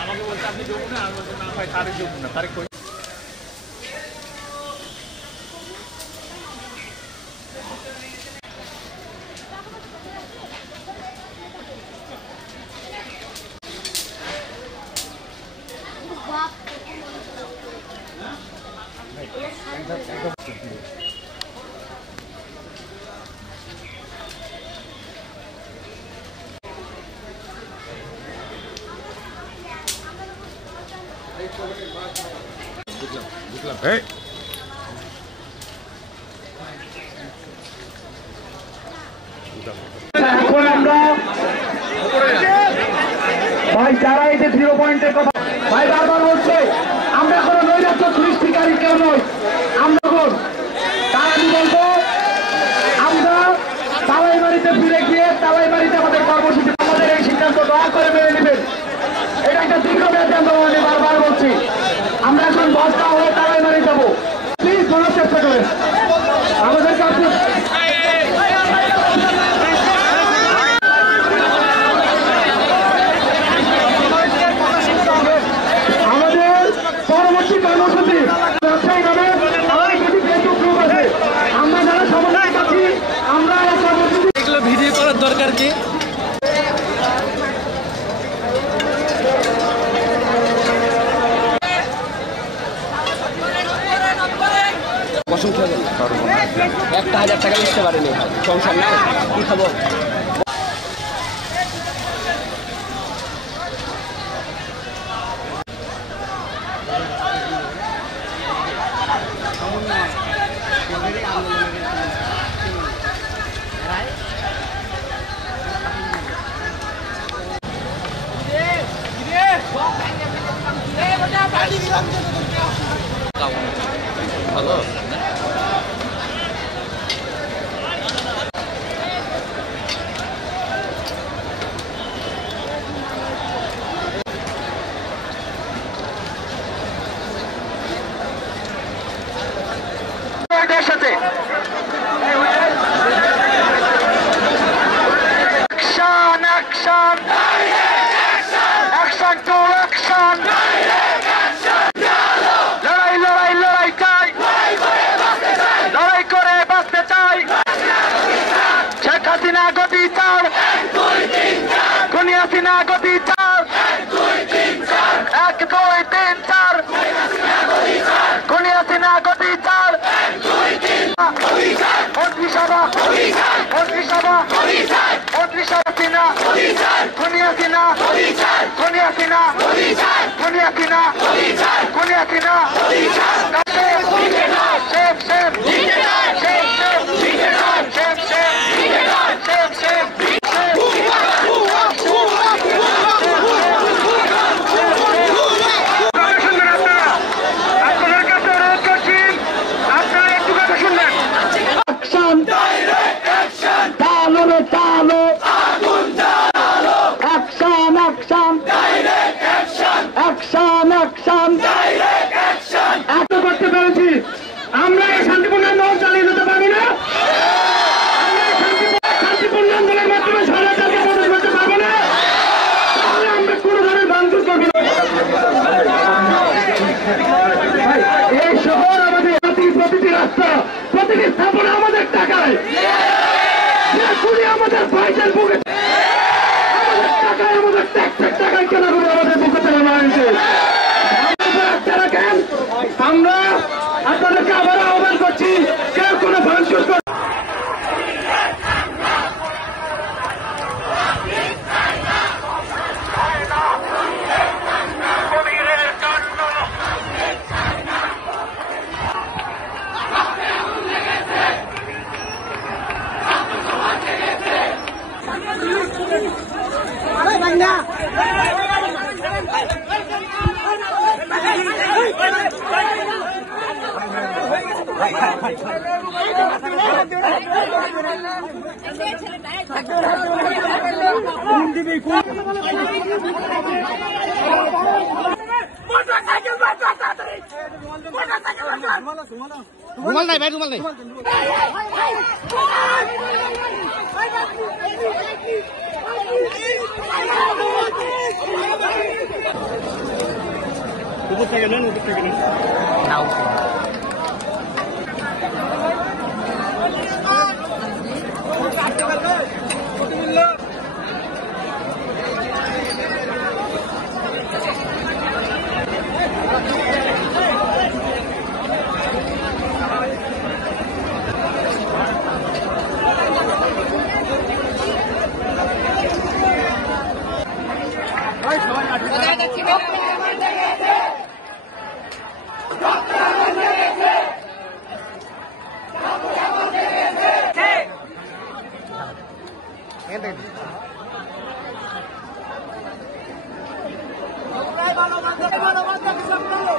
আমাকে বলতে আপনি দেবো না, আর বলতে না ভাই তারিখ দেবো না, তারিখ Hey! এখন আমরা ভাই যারা এই যে 0 পয়েন্টের কথা ভাই বারবার বলছে, আমরা কোনো নৈরাজ্য সৃষ্টিকারী কেউ নই। আমরা তার আমি বলবো, আমরা তালাইবাড়িতে ফিরে গিয়ে তালাইবাড়িতে আমাদের কর্মসূচি, আমাদের এই সিদ্ধান্ত দয়া করে মেনে নেবেন। এটা একটা দীর্ঘমেয়াদী আন্দোলন, আমি বারবার বলছি। আমরা এখন বস্তা হয়ে তালাইবাড়ি যাবো, প্লিজ বলার চেষ্টা করেন আমাদের কাছে। আমাদের পরবর্তী কর্মসূচি ব্যবসায়ীভাবে আমাদের কিছু ফেসবুক গ্রুপ আছে, আমরা যারা সমন্বয় করছি, আমরা এই কর্মসূচি এগুলো ভিডিও করার দরকার কি? অসংখ্য 1,000 টাকা লিখতে পারেনি, সংসার না কি খাবো। ভালো সাথে করতে পেরেছি। আমরা এই শান্তিপূর্ণ আন্দোলন চালিয়ে যেতে পারি না, শান্তিপূর্ণ আন্দোলনের মাধ্যমে সরকারকে প্রদান করতে পারবো না, তাহলে আমরা কোন ধরনের ভাঙচুর করবো না। এই শহর আমাদের প্রতিটি রাস্তা, প্রতিটি স্থাপনা আমাদের টাকায়, আমাদের ভাইদের বুকে আমাদের টাকায়, আমাদের ট্যাক্সের টাকায় কেনা করে আমাদের বুকে চলে মারছে। আমরা আপনাদেরকে আবার আহ্বান করছি, কেউ কোনো ভাঙচুর করবে মোটরসাইকেল রুমাল নাই ভাই, রুমাল নাই। উপর থেকে নেন, উপর থেকে নেন। ভালো